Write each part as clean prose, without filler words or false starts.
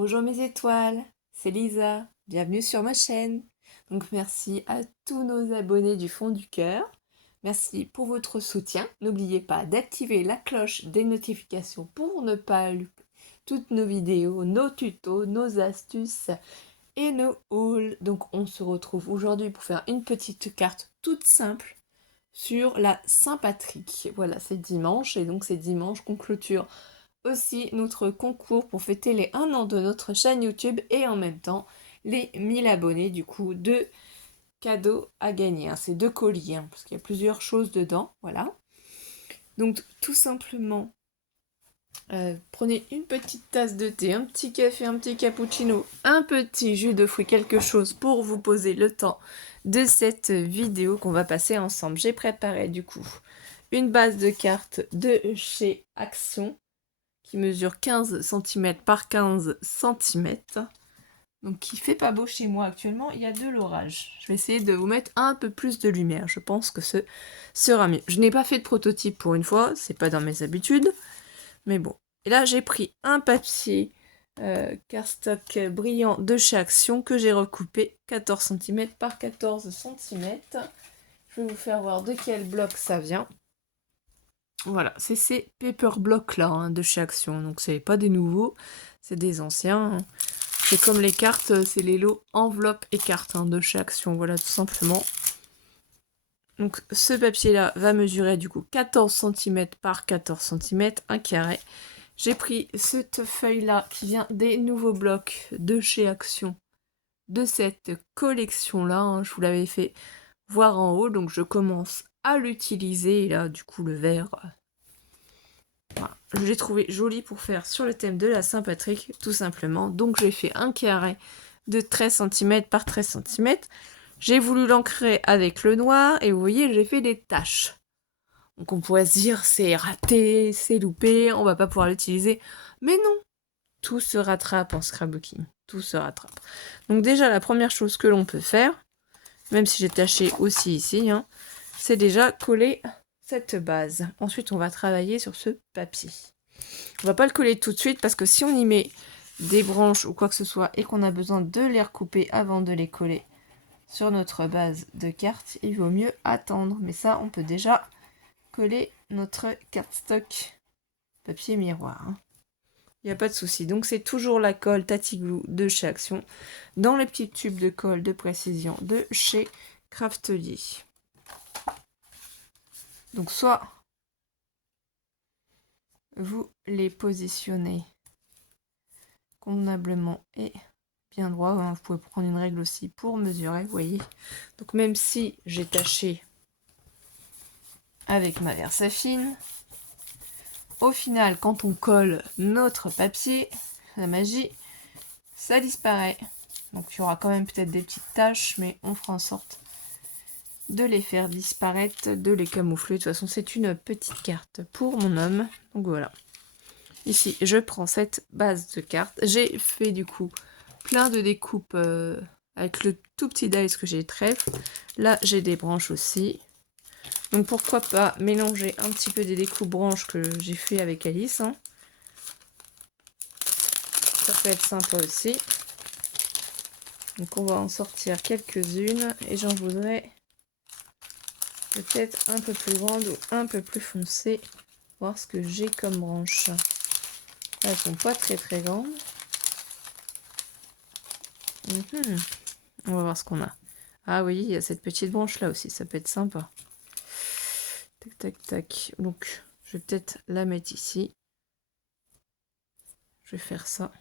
Bonjour mes étoiles, c'est Lisa, bienvenue sur ma chaîne. Donc merci à tous nos abonnés du fond du cœur. Merci pour votre soutien. N'oubliez pas d'activer la cloche des notifications pour ne pas louper toutes nos vidéos, nos tutos, nos astuces et nos hauls. Donc on se retrouve aujourd'hui pour faire une petite carte toute simple sur la Saint-Patrick. Voilà, c'est dimanche et donc c'est dimanche qu'on clôture aussi notre concours pour fêter les 1 an de notre chaîne YouTube et en même temps les 1000 abonnés, du coup 2 cadeaux à gagner, hein. C'est 2 colis, hein, parce qu'il y a plusieurs choses dedans, voilà. Donc tout simplement, prenez une petite tasse de thé, un petit café, un petit cappuccino, un petit jus de fruits, quelque chose pour vous poser le temps de cette vidéo qu'on va passer ensemble. J'ai préparé du coup une base de cartes de chez Action qui mesure 15 cm par 15 cm. Donc il fait pas beau chez moi actuellement, il y a de l'orage. Je vais essayer de vous mettre un peu plus de lumière, je pense que ce sera mieux. Je n'ai pas fait de prototype pour une fois, c'est pas dans mes habitudes, mais bon. Et là j'ai pris un papier cardstock brillant de chez Action que j'ai recoupé 14 cm par 14 cm. Je vais vous faire voir de quel bloc ça vient. Voilà, c'est ces paper blocks là, hein, de chez Action. Donc c'est pas des nouveaux, c'est des anciens, hein. C'est comme les cartes, c'est les lots enveloppe et cartes, hein, de chez Action. Voilà, tout simplement. Donc ce papier là va mesurer du coup 14 cm par 14 cm, un carré. J'ai pris cette feuille là qui vient des nouveaux blocs de chez Action, de cette collection là, hein. Je vous l'avais fait voir en haut, donc je commence à l'utiliser. Et là du coup le vert, voilà, je l'ai trouvé joli pour faire sur le thème de la Saint-Patrick, tout simplement. Donc j'ai fait un carré de 13 cm par 13 cm. J'ai voulu l'ancrer avec le noir et vous voyez, j'ai fait des taches. Donc on pourrait se dire c'est raté, c'est loupé, on va pas pouvoir l'utiliser. Mais non, tout se rattrape en scrapbooking. Tout se rattrape. Donc déjà, la première chose que l'on peut faire, même si j'ai taché aussi ici, hein, c'est déjà coller cette base. Ensuite, on va travailler sur ce papier. On va pas le coller tout de suite parce que si on y met des branches ou quoi que ce soit et qu'on a besoin de les recouper avant de les coller sur notre base de cartes, il vaut mieux attendre. Mais ça, on peut déjà coller notre cardstock papier miroir, hein. Il n'y a pas de souci. Donc c'est toujours la colle Tati Glue de chez Action dans les petits tubes de colle de précision de chez Craftelier. Donc soit vous les positionnez convenablement et bien droit, hein. Vous pouvez prendre une règle aussi pour mesurer, vous voyez. Donc même si j'ai taché avec ma Versafine, au final quand on colle notre papier, la magie, ça disparaît. Donc il y aura quand même peut-être des petites taches, mais on fera en sorte de les faire disparaître, de les camoufler. De toute façon, c'est une petite carte pour mon homme. Donc voilà. Ici, je prends cette base de cartes. J'ai fait du coup plein de découpes avec le tout petit dice que j'ai trèfle. Là, j'ai des branches aussi. Donc pourquoi pas mélanger un petit peu des découpes branches que j'ai fait avec Alice, hein. Ça peut être sympa aussi. Donc on va en sortir quelques-unes et j'en voudrais peut-être un peu plus grande ou un peu plus foncée. Voir ce que j'ai comme branches. Elles sont pas très très grandes. On va voir ce qu'on a. Ah oui, il y a cette petite branche là aussi, ça peut être sympa. Tac tac tac. Donc je vais peut-être la mettre ici. Je vais faire ça.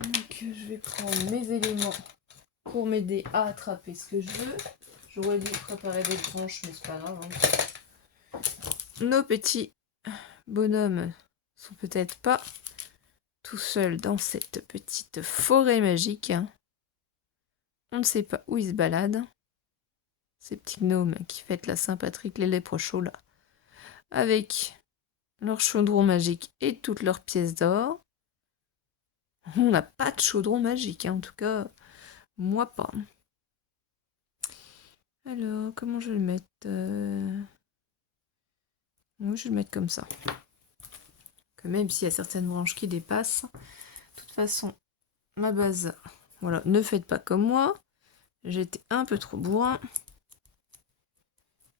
Donc je vais prendre mes éléments pour m'aider à attraper ce que je veux. J'aurais dû préparer des branches, mais c'est pas grave, hein. Nos petits bonhommes sont peut-être pas tout seuls dans cette petite forêt magique, hein. On ne sait pas où ils se baladent. Ces petits gnomes qui fêtent la Saint-Patrick, les lèpres chauds là, avec leur chaudron magique et toutes leurs pièces d'or. On n'a pas de chaudron magique, hein, en tout cas, moi pas. Alors, comment je vais le mettre? Oui, je vais le mettre comme ça. même s'il y a certaines branches qui dépassent, de toute façon, ma base, voilà, ne faites pas comme moi. J'étais un peu trop bourrin.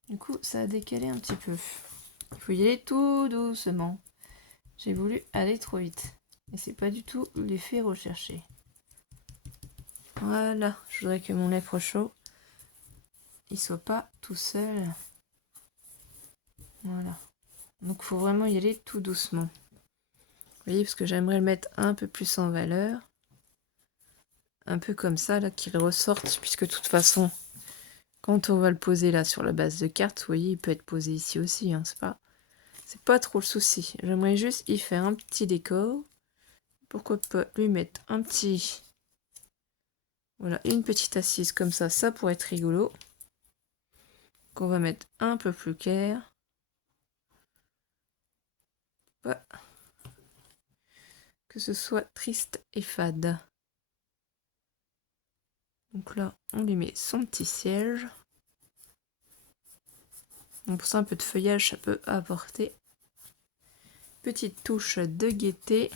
Du coup, ça a décalé un petit peu. Il faut y aller tout doucement. J'ai voulu aller trop vite. Et c'est pas du tout l'effet recherché. Voilà, je voudrais que mon lèpre chaud, il soit pas tout seul. Voilà. Donc, il faut vraiment y aller tout doucement. Vous voyez, parce que j'aimerais le mettre un peu plus en valeur. Un peu comme ça, là, qu'il ressorte, puisque de toute façon, quand on va le poser là sur la base de carte, vous voyez, il peut être posé ici aussi, hein, c'est pas trop le souci. J'aimerais juste y faire un petit décor. Pourquoi pas lui mettre un petit... Voilà, une petite assise comme ça pourrait être rigolo. Qu'on va mettre un peu plus clair. Pas que ce soit triste et fade. Donc là, on lui met son petit siège. Donc pour ça, un peu de feuillage, ça peut apporter petite touche de gaieté.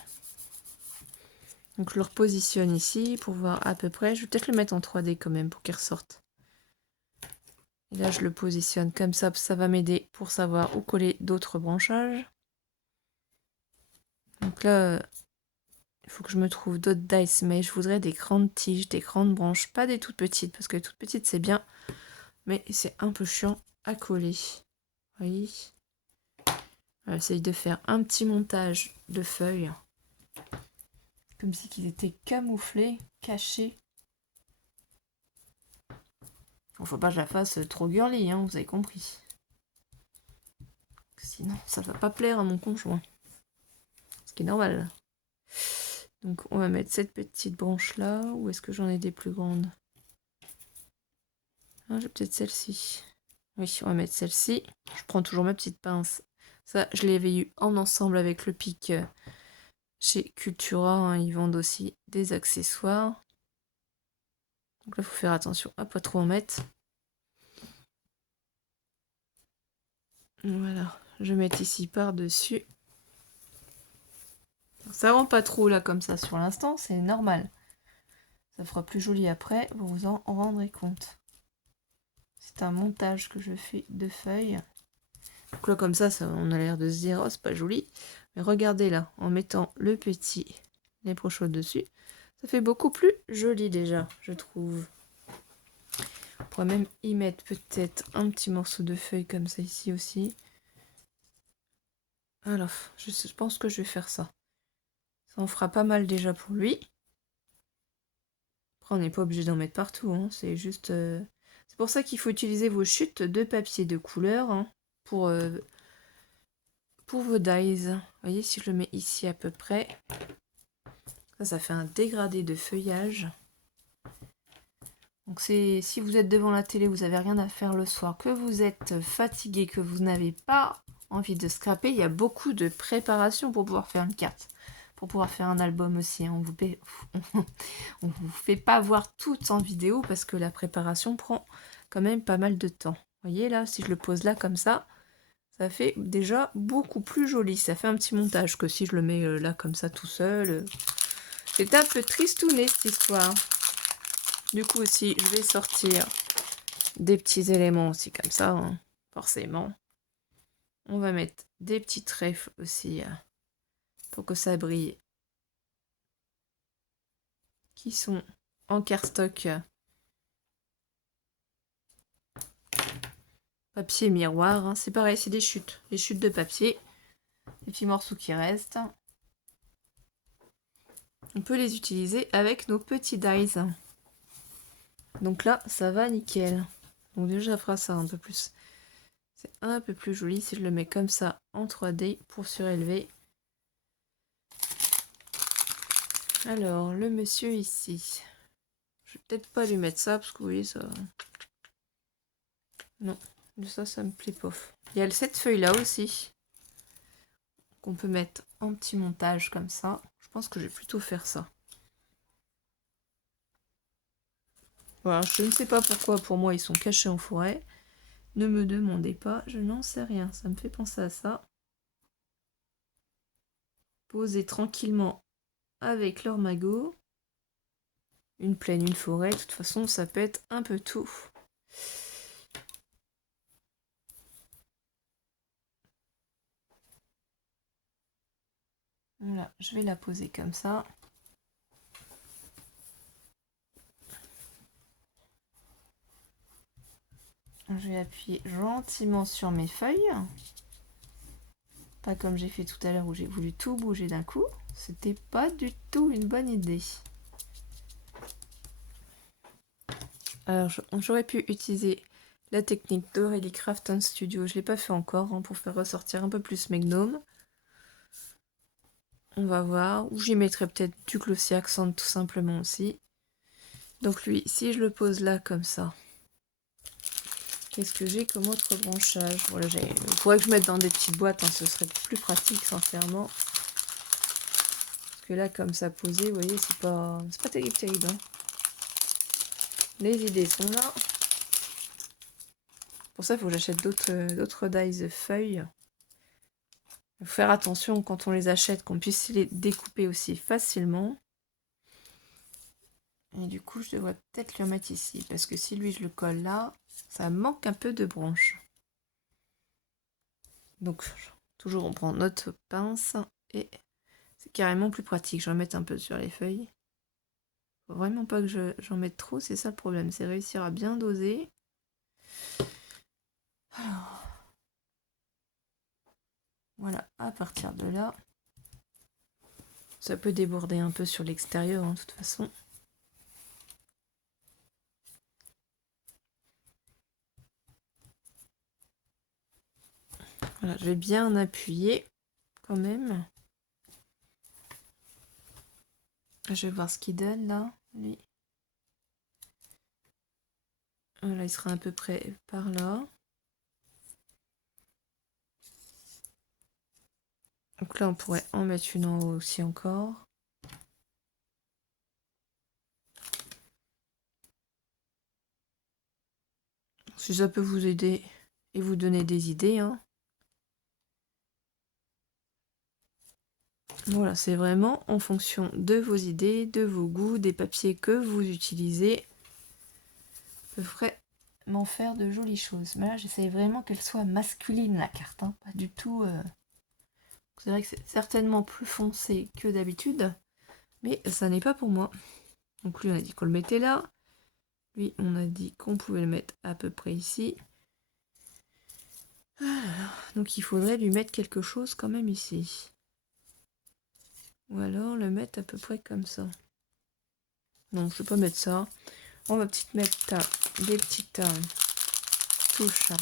Donc je le repositionne ici pour voir à peu près. Je vais peut-être le mettre en 3D quand même pour qu'il ressorte. Et là, je le positionne comme ça va m'aider pour savoir où coller d'autres branchages. Donc là, il faut que je me trouve d'autres dice, mais je voudrais des grandes tiges, des grandes branches, pas des toutes petites, parce que les toutes petites c'est bien, mais c'est un peu chiant à coller. Vous voyez ? J'essaye de faire un petit montage de feuilles, comme si qu'ils étaient camouflés, cachés. Bon, faut pas que je la fasse trop girly, hein, vous avez compris. Sinon, ça va pas plaire à mon conjoint. Ce qui est normal. Donc, on va mettre cette petite branche là. Ou est-ce que j'en ai des plus grandes? Ah, j'ai peut-être celle-ci. Oui, on va mettre celle-ci. Je prends toujours ma petite pince. Ça, je l'avais eu en ensemble avec le pic chez Cultura. Hein, ils vendent aussi des accessoires. Donc là, il faut faire attention à pas trop en mettre. Voilà, je vais mettre ici par-dessus. Ça rend pas trop là comme ça sur l'instant, c'est normal. Ça fera plus joli après, vous vous en rendrez compte. C'est un montage que je fais de feuilles. Donc là comme ça on a l'air de se dire, oh c'est pas joli. Mais regardez là, en mettant le petit lèpre chaude dessus, ça fait beaucoup plus joli déjà, je trouve. On pourrait même y mettre peut-être un petit morceau de feuille comme ça ici aussi. Alors, je pense que je vais faire ça. Ça en fera pas mal déjà pour lui. Après, on n'est pas obligé d'en mettre partout, hein. C'est juste... C'est pour ça qu'il faut utiliser vos chutes de papier de couleur, hein, pour vos dies. Vous voyez, si je le mets ici à peu près, ça fait un dégradé de feuillage. Donc si vous êtes devant la télé, vous n'avez rien à faire le soir, que vous êtes fatigué, que vous n'avez pas envie de scraper, il y a beaucoup de préparation pour pouvoir faire une carte. Pour pouvoir faire un album aussi. Hein. On vous fait pas voir tout en vidéo parce que la préparation prend quand même pas mal de temps. Vous voyez là, si je le pose là comme ça fait déjà beaucoup plus joli. Ça fait un petit montage que si je le mets là comme ça tout seul. C'est un peu tristouné cette histoire. Du coup aussi, je vais sortir des petits éléments aussi comme ça, hein, forcément. On va mettre des petits trèfles aussi pour que ça brille. Qui sont en cardstock papier miroir. Hein. C'est pareil, c'est des chutes de papier. Les petits morceaux qui restent. On peut les utiliser avec nos petits dies. Donc là, ça va nickel. Donc déjà, ça fera ça un peu plus. C'est un peu plus joli si je le mets comme ça en 3D pour surélever. Alors, le monsieur ici. Je vais peut-être pas lui mettre ça parce que vous voyez, ça... Non, ça me plaît pas. Il y a cette feuille-là aussi qu'on peut mettre en petit montage comme ça. Je pense que je vais plutôt faire ça. Voilà, je ne sais pas pourquoi pour moi ils sont cachés en forêt. Ne me demandez pas, je n'en sais rien. Ça me fait penser à ça. poser tranquillement avec leur magot. Une plaine, une forêt, de toute façon ça peut être un peu tout. Voilà, je vais la poser comme ça. Je vais appuyer gentiment sur mes feuilles. Pas comme j'ai fait tout à l'heure où j'ai voulu tout bouger d'un coup. C'était pas du tout une bonne idée. Alors j'aurais pu utiliser la technique d'Aurélie Craft Studio. Je ne l'ai pas fait encore pour faire ressortir un peu plus mes gnomes. On va voir. Ou j'y mettrai peut-être du Glossy Accent tout simplement aussi. Donc lui, si je le pose là comme ça, qu'est-ce que j'ai comme autre branchage? Voilà, il faudrait que je mette dans des petites boîtes, ce serait plus pratique sincèrement. Parce que là, comme ça posé, vous voyez, c'est pas terrible. Hein. Les idées sont là. Pour ça, il faut que j'achète d'autres dies feuilles. Il faut faire attention quand on les achète, qu'on puisse les découper aussi facilement. Et du coup, je devrais peut-être le remettre ici. Parce que si lui, je le colle là, ça manque un peu de branche. Donc, toujours on prend notre pince et c'est carrément plus pratique. Je vais en mettre un peu sur les feuilles. Faut vraiment pas que j'en mette trop, c'est ça le problème. C'est réussir à bien doser. Alors, voilà, à partir de là, ça peut déborder un peu sur l'extérieur, de toute façon. Voilà, je vais bien appuyer quand même. Je vais voir ce qu'il donne là, lui. Voilà, il sera à peu près par là. Donc là, on pourrait en mettre une en haut aussi encore. Si ça peut vous aider et vous donner des idées. Hein. Voilà, c'est vraiment en fonction de vos idées, de vos goûts, des papiers que vous utilisez. Vous pourrez m'en faire de jolies choses. Mais là, j'essaye vraiment qu'elle soit masculine, la carte. Hein. Pas du tout... C'est vrai que c'est certainement plus foncé que d'habitude. Mais ça n'est pas pour moi. Donc lui, on a dit qu'on le mettait là. Lui, on a dit qu'on pouvait le mettre à peu près ici. Donc il faudrait lui mettre quelque chose quand même ici. Ou alors le mettre à peu près comme ça. Non, je ne vais pas mettre ça. On va peut-être mettre des petites touches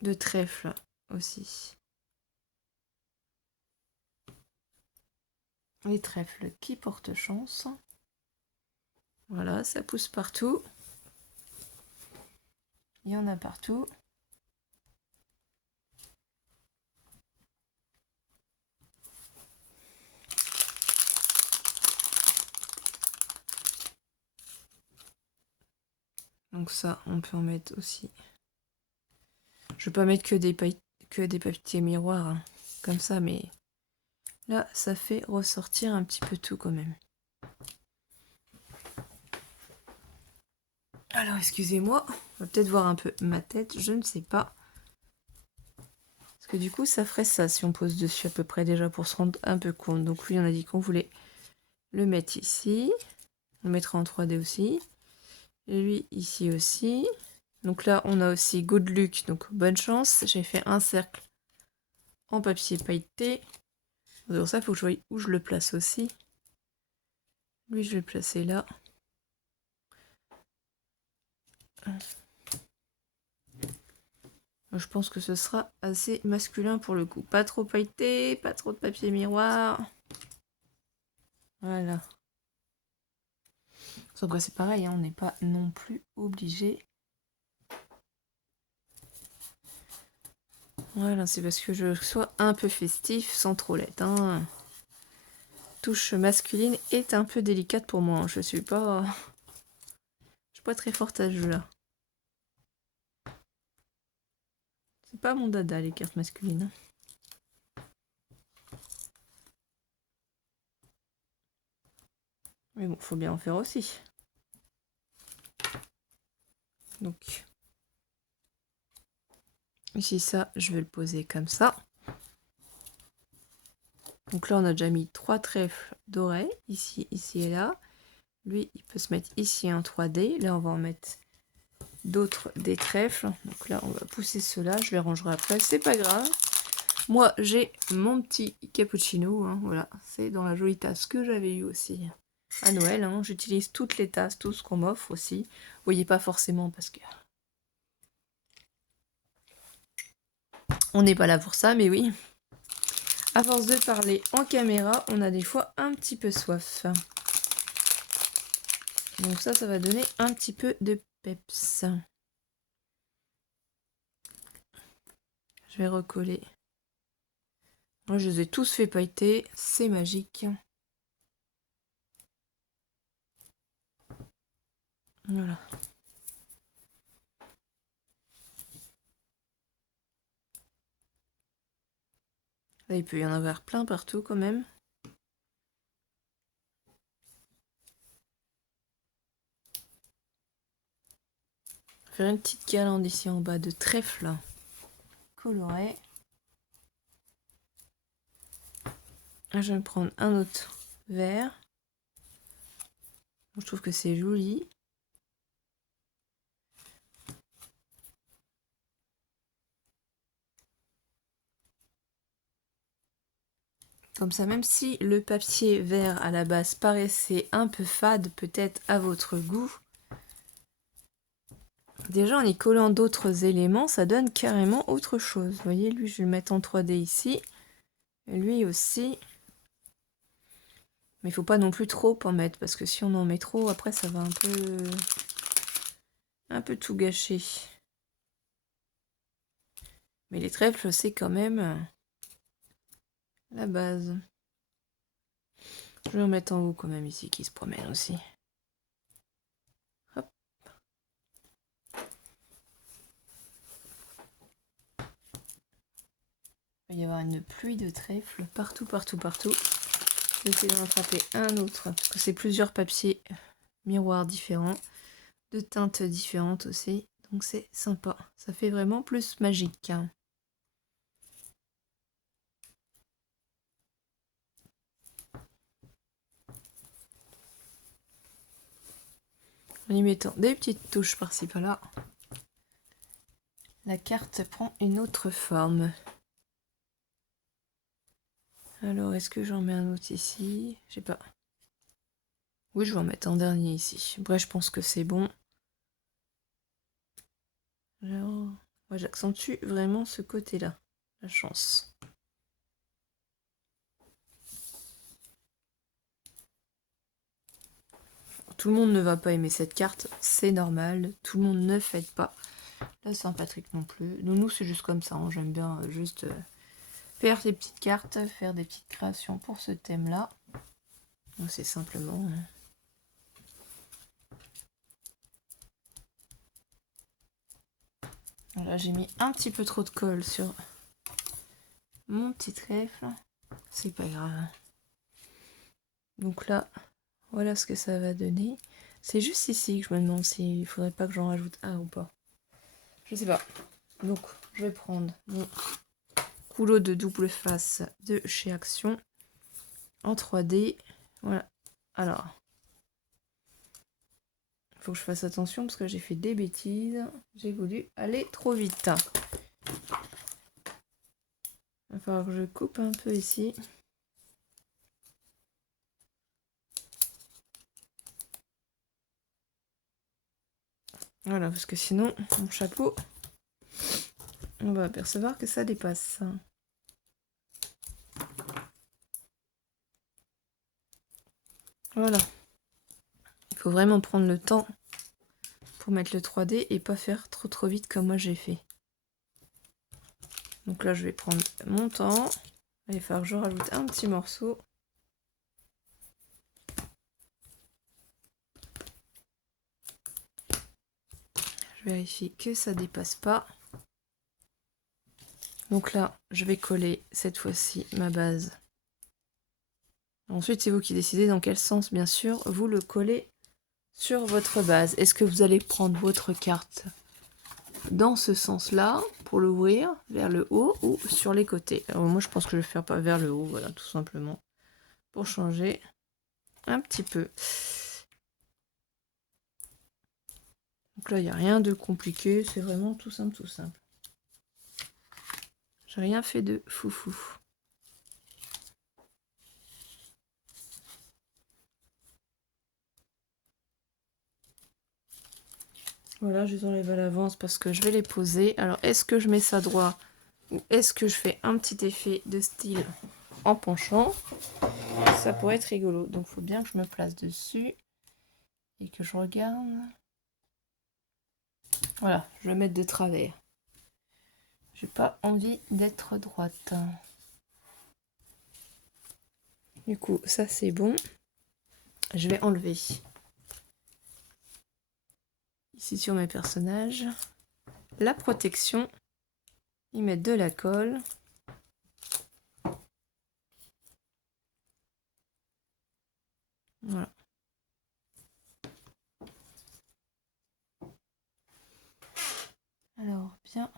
de trèfle aussi. Les trèfles qui portent chance. Voilà, ça pousse partout. Il y en a partout. Donc ça, on peut en mettre aussi. Je vais pas mettre que des papiers miroirs hein, comme ça, mais là, ça fait ressortir un petit peu tout quand même. Alors, excusez-moi, on va peut-être voir un peu ma tête, je ne sais pas. Parce que du coup, ça ferait ça si on pose dessus à peu près déjà pour se rendre un peu compte. Donc lui, on a dit qu'on voulait le mettre ici. On le mettra en 3D aussi. Et lui, ici aussi. Donc là, on a aussi Good Luck, donc bonne chance. J'ai fait un cercle en papier pailleté. Pour ça, il faut que je voie où je le place aussi. Lui, je vais le placer là. Je pense que ce sera assez masculin pour le coup. Pas trop pailleté, pas trop de papier miroir. Voilà. Donc c'est pareil, hein, on n'est pas non plus obligé. Voilà, c'est parce que je sois un peu festif sans trop l'être. Hein. Touche masculine est un peu délicate pour moi. Je suis pas très forte à ce jeu-là. C'est pas mon dada les cartes masculines. Mais bon, faut bien en faire aussi. Donc, ici ça, je vais le poser comme ça. Donc là, on a déjà mis 3 trèfles dorés, ici, ici et là. Lui, il peut se mettre ici en 3D. Là, on va en mettre d'autres des trèfles. Donc là, on va pousser ceux-là. Je les rangerai après, c'est pas grave. Moi, j'ai mon petit cappuccino. Hein, voilà, c'est dans la jolie tasse que j'avais eue aussi à Noël. Hein. J'utilise toutes les tasses, tout ce qu'on m'offre aussi. Vous voyez pas forcément parce que on n'est pas là pour ça, mais oui. À force de parler en caméra, on a des fois un petit peu soif. Donc ça va donner un petit peu de peps. Je vais recoller. Moi, je les ai tous fait pailleter. C'est magique. Voilà. Là, il peut y en avoir plein partout quand même. Faire une petite guirlande ici en bas de trèfle coloré. Je vais prendre un autre vert. Je trouve que c'est joli. Comme ça, même si le papier vert à la base paraissait un peu fade, peut-être à votre goût, déjà en y collant d'autres éléments, ça donne carrément autre chose. Vous voyez, lui, je vais le mettre en 3D ici. Et lui aussi. Mais il faut pas non plus trop en mettre, parce que si on en met trop, après ça va un peu tout gâcher. Mais les trèfles, c'est quand même la base. Je vais en mettre en haut quand même ici, qui se promène aussi. Hop. Il va y avoir une pluie de trèfles partout, partout, partout. Je vais essayer de rattraper un autre, parce que c'est plusieurs papiers miroirs différents, de teintes différentes aussi. Donc c'est sympa. Ça fait vraiment plus magique. En y mettant des petites touches par-ci par-là, la carte prend une autre forme. Alors, est-ce que j'en mets un autre ici? Je sais pas. Oui, je vais en mettre un dernier ici. Bref, je pense que c'est bon. Alors, ouais, j'accentue vraiment ce côté-là. La chance. Tout le monde ne va pas aimer cette carte, c'est normal. Tout le monde ne fête pas la Saint-Patrick non plus. Nous, c'est juste comme ça. Hein. J'aime bien juste faire des petites cartes, faire des petites créations pour ce thème-là. Donc, c'est simplement... Voilà, j'ai mis un petit peu trop de colle sur mon petit trèfle. C'est pas grave. Donc là, voilà ce que ça va donner. C'est juste ici que je me demande s'il faudrait pas que j'en rajoute un ou pas. Je sais pas. Donc, je vais prendre mon rouleau de double face de chez Action en 3D. Voilà. Alors, il faut que je fasse attention parce que j'ai fait des bêtises. J'ai voulu aller trop vite. Il va falloir que je coupe un peu ici. Voilà, parce que sinon, mon chapeau, on va apercevoir que ça dépasse. Voilà. Il faut vraiment prendre le temps pour mettre le 3D et pas faire trop vite comme moi j'ai fait. Donc là, je vais prendre mon temps. Il va falloir que je rajoute un petit morceau. Je vérifie que ça dépasse pas. Donc là, je vais coller cette fois-ci ma base Ensuite, c'est vous qui décidez dans quel sens, bien sûr, vous le collez sur votre base. Est-ce que vous allez prendre votre carte dans ce sens-là pour l'ouvrir vers le haut ou sur les côtés? Alors moi, je pense que je vais faire pas vers le haut, voilà, tout simplement, pour changer un petit peu. Donc là, il n'y a rien de compliqué, c'est vraiment tout simple, tout simple. J'ai rien fait de foufou. Voilà, je les enlève à l'avance parce que je vais les poser. Alors, est-ce que je mets ça droit ou est-ce que je fais un petit effet de style en penchant? Ça pourrait être rigolo. Donc, il faut bien que je me place dessus et que je regarde. Voilà, je vais mettre de travers. J'ai pas envie d'être droite. Du coup, ça c'est bon. Je vais enlever ici sur mes personnages la protection, y mettre de la colle. Voilà. Alors, bien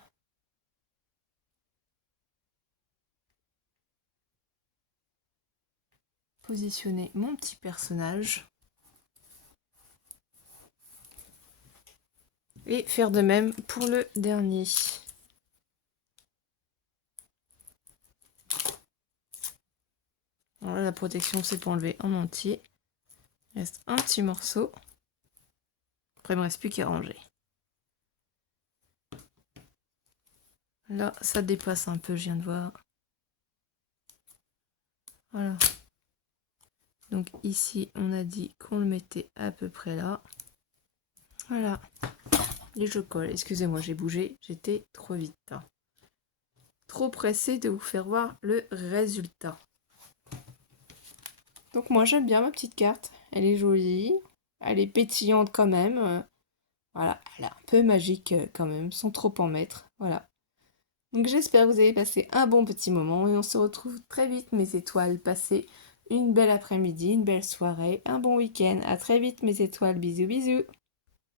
positionner mon petit personnage. Et faire de même pour le dernier. Alors là, la protection, c'est pour enlever en entier. Il reste un petit morceau. Après, il ne me reste plus qu'à ranger. Là, ça dépasse un peu, je viens de voir. Voilà. Donc ici, on a dit qu'on le mettait à peu près là. Voilà. Et je colle. Excusez-moi, j'ai bougé. J'étais trop vite. Trop pressée de vous faire voir le résultat. Donc moi, j'aime bien ma petite carte. Elle est jolie. Elle est pétillante quand même. Voilà, elle est un peu magique quand même, sans trop en mettre. Voilà. Donc j'espère que vous avez passé un bon petit moment et on se retrouve très vite mes étoiles. Passez une belle après-midi, une belle soirée, un bon week-end. À très vite mes étoiles, bisous bisous.